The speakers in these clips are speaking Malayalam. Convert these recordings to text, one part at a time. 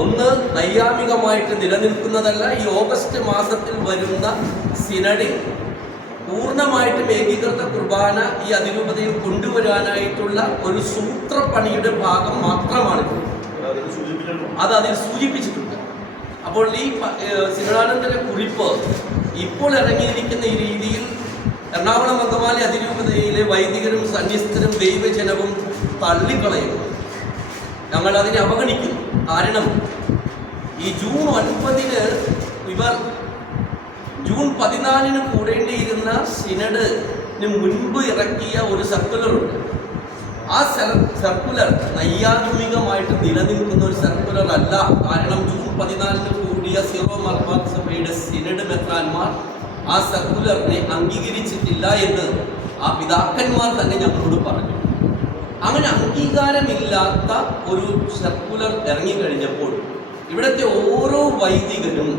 ഒന്ന് നൈയാമികമായിട്ട് നിലനിൽക്കുന്നതല്ല ഈ ഓഗസ്റ്റ് മാസത്തിൽ വരുന്ന സിനഡി പൂർണമായിട്ടും ഏകീകൃത കുർബാന ഈ അതിരൂപതയിൽ കൊണ്ടുവരാനായിട്ടുള്ള ഒരു സൂത്രപ്പണിയുടെ ഭാഗം മാത്രമാണ്. അത് അതിൽ സൂചിപ്പിച്ചിട്ടുണ്ട്. അപ്പോൾ ഈ സിനഡാനന്ദന്റെ കുറിപ്പ് ഇപ്പോൾ ഇറങ്ങിയിരിക്കുന്ന ഈ രീതിയിൽ എറണാകുളം അങ്കമാലി അതിരൂപതയിലെ വൈദികരും സന്യസ്തരും ദൈവജനവും തള്ളിക്കളയുന്നു. ഞങ്ങൾ അതിനെ അവഗണിക്കുന്നു. കാരണം ഈ ജൂൺ ഒൻപതിന് ഇവർ ജൂൺ പതിനാലിന് കൂടേണ്ടിയിരുന്ന സിനഡിന് മുൻപ് ഇറക്കിയ ഒരു സർക്കുലറുണ്ട്. ആ സർ- സർക്കുലർ നൈയാധുമികമായിട്ട് നിലനിൽക്കുന്ന ഒരു സർക്കുലർ അല്ല കാരണം ജൂൺ പതിനാലിന് കൂടിയ സീറോ മലബാർ സഭയുടെ സിനഡ് മെത്രാന്മാർ ആ സർക്കുലറിനെ അംഗീകരിച്ചിട്ടില്ല എന്ന് ആ പിതാക്കന്മാർ തന്നെ ഞങ്ങളോട് പറഞ്ഞു. അങ്ങനെ അംഗീകാരമില്ലാത്ത ഒരു സർക്കുലർ ഇറങ്ങിക്കഴിഞ്ഞപ്പോൾ ഇവിടുത്തെ ഓരോ വൈദികരും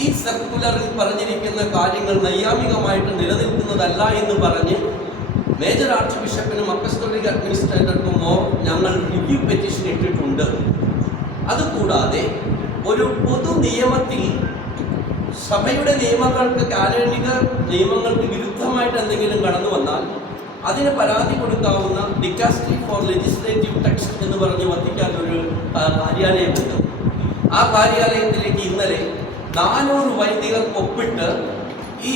ഈ സർക്കുലറിൽ പറഞ്ഞിരിക്കുന്ന കാര്യങ്ങൾ നൈയാമികമായിട്ട് നിലനിൽക്കുന്നതല്ല എന്ന് പറഞ്ഞ് മേജർ ആർച്ച് ബിഷപ്പിനും അപ്പസ്തോലിക് അഡ്മിനിസ്ട്രേറ്റർക്കുമോ ഞങ്ങൾ റിവ്യൂ പെറ്റീഷൻ ഇട്ടിട്ടുണ്ട്. അതുകൂടാതെ ഒരു പൊതു നിയമത്തിൽ സഭയുടെ നിയമങ്ങൾക്ക് കാലണിക നിയമങ്ങൾക്ക് വിരുദ്ധമായിട്ട് എന്തെങ്കിലും കടന്നു വന്നാൽ അതിന് പരാതി കൊടുക്കാവുന്ന ഡിക്കാസ്ട്രി ഫോർ ലെജിസ്ലേറ്റീവ് ടെക്സ്റ്റ് എന്ന് പറഞ്ഞ് വത്തിക്കാൻ ഒരു കാര്യാലയമുണ്ട്. ആ കാര്യാലയത്തിലേക്ക് ഇന്നലെ നാനൂറ് വൈദികർ ഒപ്പിട്ട് ഈ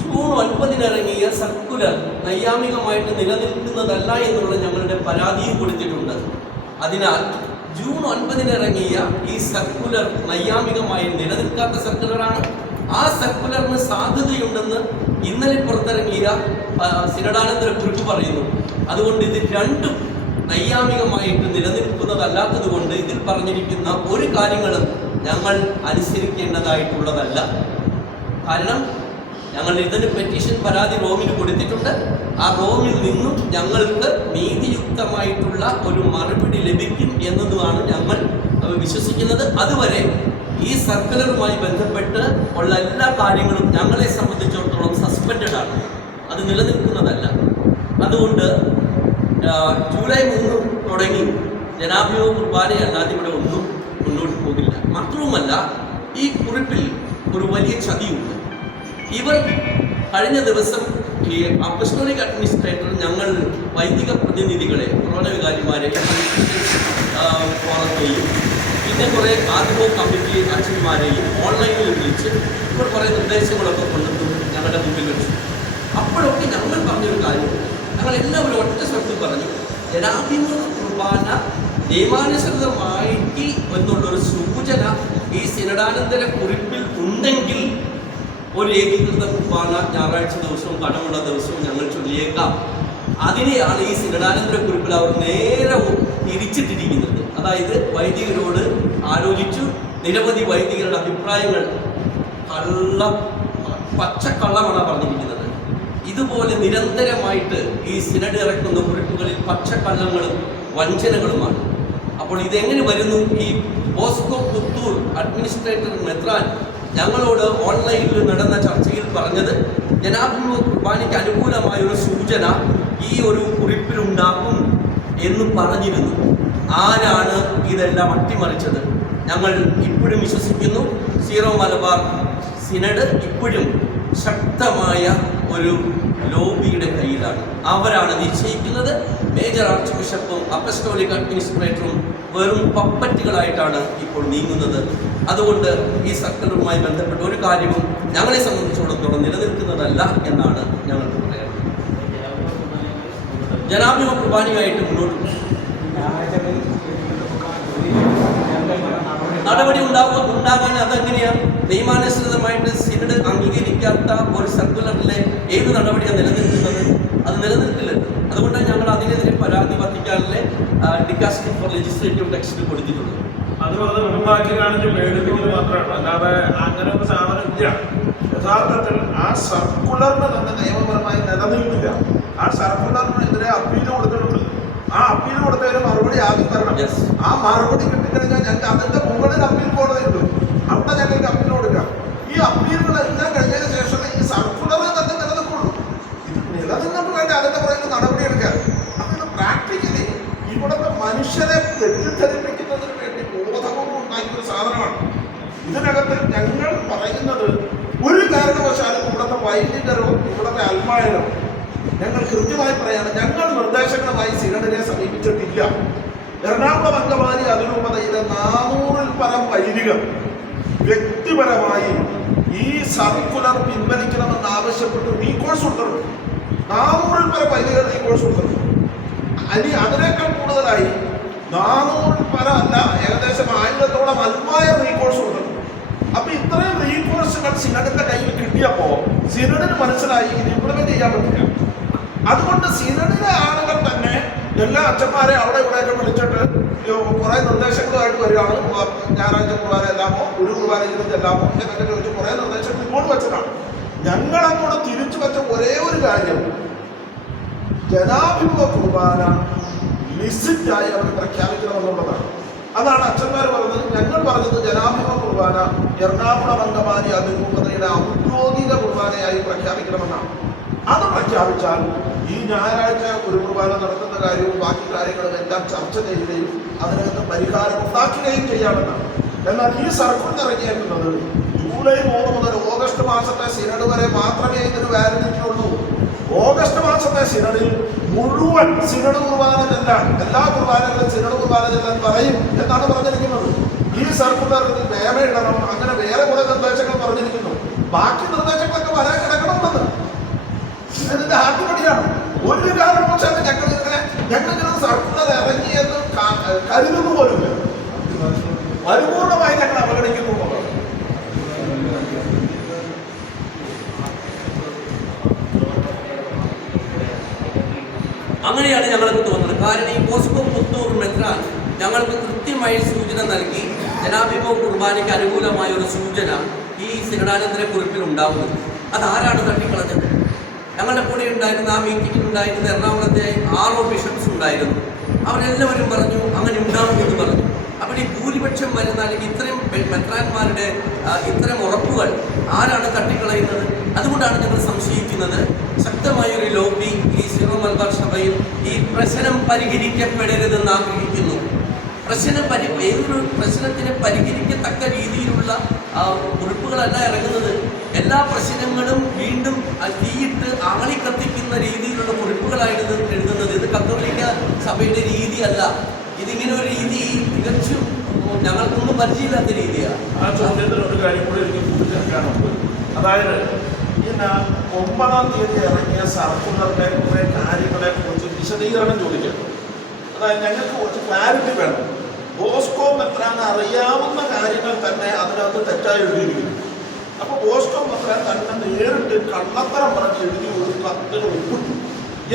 ജൂൺ ഒൻപതിനിറങ്ങിയ സർക്കുലർ നൈയാമികമായിട്ട് നിലനിൽക്കുന്നതല്ല എന്നുള്ള ഞങ്ങളുടെ പരാതിയും കൊടുത്തിട്ടുണ്ട്. അതിനാൽ ജൂൺ ഒൻപതിനിറങ്ങിയ ഈ സർക്കുലർ നൈയാമികമായി നിലനിൽക്കാത്ത സർക്കുലറാണ്. ആ സർക്കുലറിന് സാധ്യതയുണ്ടെന്ന് ഇന്നലെ പുറത്തിറങ്ങിയ സിനഡാനന്ദ കുറിപ്പ് പറയുന്നു. അതുകൊണ്ട് ഇത് രണ്ടും നൈയാമികമായിട്ട് നിലനിൽക്കുന്നതല്ലാത്തത് കൊണ്ട് ഇതിൽ പറഞ്ഞിരിക്കുന്ന ഒരു കാര്യങ്ങളും ഞങ്ങൾ അനുസരിക്കേണ്ടതായിട്ടുള്ളതല്ല. കാരണം ഞങ്ങൾ ഇതിന് പെറ്റീഷൻ പരാതി റോമിന് കൊടുത്തിട്ടുണ്ട്. ആ റോമിൽ നിന്നും ഞങ്ങൾക്ക് നീതിയുക്തമായിട്ടുള്ള ഒരു മറുപടി ലഭിക്കും എന്നതുമാണ് ഞങ്ങൾ വിശ്വസിക്കുന്നത്. അതുവരെ ഈ സർക്കുലറുമായി ബന്ധപ്പെട്ട് ഉള്ള എല്ലാ കാര്യങ്ങളും ഞങ്ങളെ സസ്പെൻഡഡ് ആണ്. അത് നിലനിൽക്കുന്നതല്ല. അതുകൊണ്ട് ജൂലൈ മൂന്ന് തുടങ്ങി. ജനാഭിമുഖ കുർബാനയല്ലാതെ ഇവിടെ ഒന്നും മുന്നോട്ട് പോകില്ല. മാത്രവുമല്ല ഈ കുറിപ്പിൽ ഒരു വലിയ ചതിയുണ്ട്. ഇവർ കഴിഞ്ഞ ദിവസം ഈ അപ്പസ്റ്റോണിക് അഡ്മിനിസ്ട്രേറ്റർ ഞങ്ങൾ വൈദിക പ്രതിനിധികളെ പ്രവണ വികാരിമാരെ ഫോറത്തെയും പിന്നെ കുറേ ആഗ്രഹ കമ്മിറ്റി അച്ഛന്മാരെയും ഓൺലൈനിൽ വിളിച്ച് ഇവർ കുറേ നിർദ്ദേശങ്ങളൊക്കെ കൊണ്ടുവന്നു. ഞങ്ങളുടെ മുമ്പിൽ വെച്ചു. അപ്പോഴൊക്കെ ഞങ്ങൾ പറഞ്ഞൊരു കാര്യം. ഞങ്ങൾ എല്ലാവരും ഒറ്റ സ്വർത്തും പറഞ്ഞു ജനാഭിമുഖ കുർബാന നിയമാനുസൃതമായിട്ട് എന്നുള്ളൊരു സൂചന ഈ സിനഡാനന്തര കുറിപ്പിൽ ഉണ്ടെങ്കിൽ ഒരു ഏകീകൃത കുർബാന ഞായറാഴ്ച ദിവസവും കടമുള്ള ദിവസവും ഞങ്ങൾ ചൊല്ലിയേക്കാം. അതിനെയാണ് ഈ സിനഡാനന്തര കുറിപ്പിൽ അവർ നേരെ തിരിച്ചിട്ടിരിക്കുന്നത്. അതായത് വൈദികരോട് ആലോചിച്ചു. നിരവധി വൈദികരുടെ അഭിപ്രായങ്ങൾ കള്ള പച്ചക്കള്ളമാണ് പറഞ്ഞിരിക്കുന്നത്. ഇതുപോലെ നിരന്തരമായിട്ട് ഈ സിനഡ് ഇറക്കുന്ന കുറിപ്പുകളിൽ പച്ചക്കള്ളങ്ങളും വഞ്ചനകളുമാണ്. അപ്പോൾ ഇതെങ്ങനെ വരുന്നു? ഈ ബോസ്കോ പുത്തൂർ അഡ്മിനിസ്ട്രേറ്റർ മെത്രാൻ ഞങ്ങളോട് ഓൺലൈനിൽ നടന്ന ചർച്ചയിൽ പറഞ്ഞത് ജനാഭിമുഖ കുർബാനയ്ക്ക് അനുകൂലമായ ഒരു സൂചന ഈ ഒരു കുറിപ്പിലുണ്ടാകും എന്ന് പറഞ്ഞിരുന്നു. ആരാണ് ഇതെല്ലാം അട്ടിമറിച്ചത്? ഞങ്ങൾ ഇപ്പോഴും വിശ്വസിക്കുന്നു. സീറോ മലബാർ സിനഡ് ഇപ്പോഴും ശക്തമായ ഒരു ലോബിയുടെ കയ്യിലാണ്. അവരാണ് നിശ്ചയിക്കുന്നത്. മേജർ ആർച്ച് ബിഷപ്പും അപ്പസ്റ്റോളിക് അഡ്മിനിസ്ട്രേറ്ററും വെറും പപ്പറ്റുകളായിട്ടാണ് ഇപ്പോൾ നീങ്ങുന്നത്. അതുകൊണ്ട് ഈ സർക്കിളുമായി ബന്ധപ്പെട്ട ഒരു കാര്യവും ഞങ്ങളെ സംബന്ധിച്ചിടത്തോളം നിലനിൽക്കുന്നതല്ല എന്നാണ് ഞങ്ങൾക്ക് പറയാനുള്ളത്. ജനാഭിമുഖ കുർബാനയായിട്ട് മുന്നോട്ട്. നടപടി ഉണ്ടാവുക ഉണ്ടാകാൻ അതെങ്ങനെയാ നിയമാനുസൃതമായിട്ട് സിനഡ് അംഗീകരിക്കാത്ത ഒരു സർക്കുലറിലെ ഏത് നടപടിയാണ് നിലനിൽക്കുന്നത്? അത് നിലനിൽക്കില്ല. അതുകൊണ്ടാണ് ഞങ്ങൾ അതിനെതിരെ പരാതി വത്തിക്കാനിലെ ഡിക്കാസ്റ്റിംഗ് ഫോർ ലെജിസ്ലേറ്റീവ് ടെക്സ്റ്റ് കൊടുത്തിട്ടുള്ളത്. അത് വെറുതെ മുമ്പാക്കി കാണിച്ച് മാത്രമാണ് അല്ലാതെ അങ്ങനെ ഒരു സാധനം ഇല്ല. യഥാർത്ഥത്തിൽ ആ സർക്കുലറിന് തന്നെ നിയമപരമായി നിലനിൽക്കില്ല. ആ സർക്കുലറിനെതിരെ അപ്പീൽ കൊടുത്തിട്ടുണ്ട് ആ അപ്പീൽ കൊടുത്തതിന് മറുപടി ആദ്യം തരണം. ആ മറുപടി കിട്ടിക്കഴിഞ്ഞാൽ ഞങ്ങൾക്ക് അതിന്റെ മുകളിൽ അപ്പീൽ കോടതി ഉണ്ട് അവിടെ ഞങ്ങൾക്ക് അപ്പീൽ കൊടുക്കാം. ഈ അപ്പീലുകൾ എല്ലാം കഴിഞ്ഞതിന് ശേഷം ഈ സർക്കുലർ തന്നെ നിലനിൽക്കുള്ളൂ. നിലനിന്നപ്പോൾ വേണ്ടി അതിന്റെ പുറകിൽ നടപടി എടുക്കാം അതായത് പ്രാക്ടിക്കലി ഇവിടുത്തെ മനുഷ്യരെ തെറ്റിദ്ധരിപ്പിക്കുന്നതിന് വേണ്ടി ബോധവും ഉണ്ടാക്കിയൊരു സാധനമാണ്. ഇതിനകത്ത് ഞങ്ങൾ പറയുന്നത് ഒരു കാരണവശാലും ഇവിടുത്തെ വൈദ്യുതരവും ഇവിടുത്തെ അൽമായനവും കൃത്യമായി പറയാണ് ഞങ്ങൾ നിർദ്ദേശങ്ങളുമായി സിനഡിനെ സമീപിച്ചിട്ടില്ല. എറണാകുളം അങ്കമാലി അതിരൂപതയിലെ നാനൂറിൽ പരം വൈദികർ വ്യക്തിപരമായി ഈ സർക്കുലർ പിൻവലിക്കണമെന്ന് ആവശ്യപ്പെട്ട് റീകോഴ്സ് ഉത്തരവ് നാനൂറിൽ പരം വൈദികർ റീകോഴ്സ് ഉത്തരവ് അനി അതിനേക്കാൾ കൂടുതലായി നാനൂറിൽ പരം അല്ല ഏകദേശം ആയിരത്തോളം അൽമായ റീകോഴ്സ് ഉത്തരവ് അപ്പൊ ഇത്രയും റീകോഴ്സുകൾ സിനഡിന്റെ കയ്യിൽ കിട്ടിയപ്പോ സിനഡിന് മനസ്സിലായി ഇത് ഇംപ്ലിമെന്റ് ചെയ്യാൻ പറ്റില്ല. അതുകൊണ്ട് സിനഡിലെ ആളുകൾ തന്നെ എല്ലാ അച്ഛന്മാരെ അവിടെ ഇവിടെയൊക്കെ വിളിച്ചിട്ട് കുറെ നിർദ്ദേശങ്ങളുമായിട്ട് വരികയാണ്. ഞായറാഴ്ച കുർബാന എല്ലാമോ ഒരു കുർബാന ഇരുന്ന് എല്ലാമോ? എന്നൊക്കെ ചോദിച്ച് കുറെ നിർദ്ദേശങ്ങൾ ഇങ്ങോട്ട് വെച്ചതാണ്. ഞങ്ങൾ അങ്ങോട്ട് തിരിച്ചു വെച്ച ഒരേ ഒരു കാര്യം ജനാഭിമുഖ കുർബാന ലിസിറ്റായി അവർ പ്രഖ്യാപിക്കണം എന്നുള്ളതാണ് അതാണ് അച്ഛന്മാർ പറഞ്ഞത്. ഞങ്ങൾ പറഞ്ഞത് ജനാഭിമുഖ കുർബാന എറണാകുളം അങ്കമാലി അതിരൂപതയുടെ ഔദ്യോഗിക കുർബാനയായി പ്രഖ്യാപിക്കണമെന്നാണ്. അത് പ്രഖ്യാപിച്ചാൽ ഈ ഞായറാഴ്ച ഒരു കുർബാന നടത്തുന്ന കാര്യവും ബാക്കി കാര്യങ്ങളും എല്ലാം ചർച്ച ചെയ്യുകയും അതിനകത്ത് പരിഹാരം ഉണ്ടാക്കുകയും ചെയ്യാമെന്നാണ്. എന്നാൽ ഈ സർക്കിൾ ഇറങ്ങിയേക്കുന്നത് ജൂലൈ മൂന്ന് മുതൽ ഓഗസ്റ്റ് മാസത്തെ സിനഡ് വരെ മാത്രമേ ഇതിന് വാലിഡിറ്റി ഉള്ളൂ ഓഗസ്റ്റ് മാസത്തെ സിനഡിൽ മുഴുവൻ സിനഡ് കുർബാന ചെല്ലാൻ എല്ലാ കുർബാനകളും സിനഡ് കുർബാന ചെല്ലാൻ പറയും എന്നാണ് പറഞ്ഞിരിക്കുന്നത്. ഈ സർക്കുലറിൽ വേമയിടണം അങ്ങനെ വേറെ കുറെ നിർദ്ദേശങ്ങൾ പറഞ്ഞിരിക്കുന്നു. ബാക്കി നിർദ്ദേശങ്ങളൊക്കെ കാരണവശാലും ഞങ്ങൾ ഇങ്ങനെ ഞങ്ങളിങ്ങനെ സർക്കുലർ ഇറങ്ങി എന്ന് കരുതുന്നു പോലും പരിപൂർണമായി ഞങ്ങൾ അവഗണിക്കുന്നു. അങ്ങനെയാണ് ഞങ്ങൾക്ക് തോന്നുന്നത്. കാരണം ഈ പോസ്കോ മുത്തൂർ മെത്രാൻ ഞങ്ങൾക്ക് കൃത്യമായി സൂചന നൽകി. ജനാഭിമുഖ കുർബാനയ്ക്ക് അനുകൂലമായ ഒരു സൂചന ഈ സിനഡാനന്തര കുറിപ്പിൽ ഉണ്ടാവുന്നത്. അതാരാണ് കൂടെ ഉണ്ടായിരുന്ന ആ മീറ്റിംഗിൽ ഉണ്ടായിരുന്ന എറണാകുളത്തെ ആറോ ബിഷപ്സ് ഉണ്ടായിരുന്നു. അവരെല്ലാവരും പറഞ്ഞു അങ്ങനെ ഉണ്ടാവുമെന്ന് പറഞ്ഞു. അപ്പോൾ ഈ ഭൂരിപക്ഷം വരുന്ന അല്ലെങ്കിൽ ഇത്രയും മെത്രാന്മാരുടെ ഇത്തരം ഉറപ്പുകൾ ആരാണ് തട്ടിക്കളയുന്നത്? അതുകൊണ്ടാണ് ഞങ്ങൾ സംശയിക്കുന്നത്. ശക്തമായ ഒരു ലോബി ഈ സിറോ മലബാർ സഭയിൽ ഈ പ്രശ്നം പരിഹരിക്കപ്പെടരുതെന്ന് ആഗ്രഹിക്കുന്നു. പ്രശ്നം പരി ഏതൊരു പ്രശ്നത്തിനെ പരിഹരിക്കത്തക്ക രീതിയിലുള്ള ഉറപ്പുകളല്ല ഇറങ്ങുന്നത്. എല്ലാ പ്രശ്നങ്ങളും വീണ്ടും തീയിട്ട് ആളി കത്തിക്കുന്ന രീതിയിലുള്ള കുറിപ്പുകളാണ് എഴുതുന്നത്. ഇത് കത്തോലിക്ക സഭയുടെ രീതിയല്ല. ഇതിങ്ങനെ ഒരു രീതി തികച്ചും ഞങ്ങൾക്കൊന്നും പരിചയമില്ലാത്ത രീതിയാണ് അതായത് ഇന്ന് ഒമ്പതാം തീയതി ഇറങ്ങിയ സർക്കുലറിന്റെ കുറെ കാര്യങ്ങളെ കുറിച്ച് വിശദീകരണം ചോദിക്കുന്നു. അതായത് ഞങ്ങൾക്ക് കുറച്ച് ക്ലാരിറ്റി വേണം. ബോസ്കോ മെത്രാൻ അറിയാവുന്ന കാര്യങ്ങൾ തന്നെ അതിനകത്ത് തെറ്റായി എഴുതിയിരിക്കുന്നു. അപ്പൊ പോസ്റ്റോ പത്രം തന്നെ നേരിട്ട് കള്ളത്തരം പറഞ്ഞ് എഴുതി ഒരു കത്തിന് ഒപ്പിട്ടു.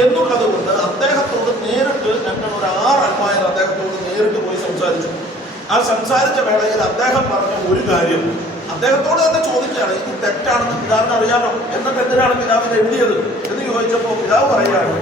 എന്നുള്ളത് കൊണ്ട് അദ്ദേഹത്തോട് നേരിട്ട് ഞങ്ങൾ ഒരു ആറ് അമ്മായ അദ്ദേഹത്തോട് നേരിട്ട് പോയി സംസാരിച്ചു. ആ സംസാരിച്ച വേളയിൽ അദ്ദേഹം പറഞ്ഞ ഒരു കാര്യം അദ്ദേഹത്തോട് തന്നെ ചോദിക്കുകയാണ് ഇത് തെറ്റാണെന്ന് പിതാവിന് അറിയാമോ എന്നിട്ട് എന്തിനാണ് പിതാവിന് എഴുതിയത്? എന്ന് ചോദിച്ചപ്പോൾ പിതാവ് പറയുകയാണ്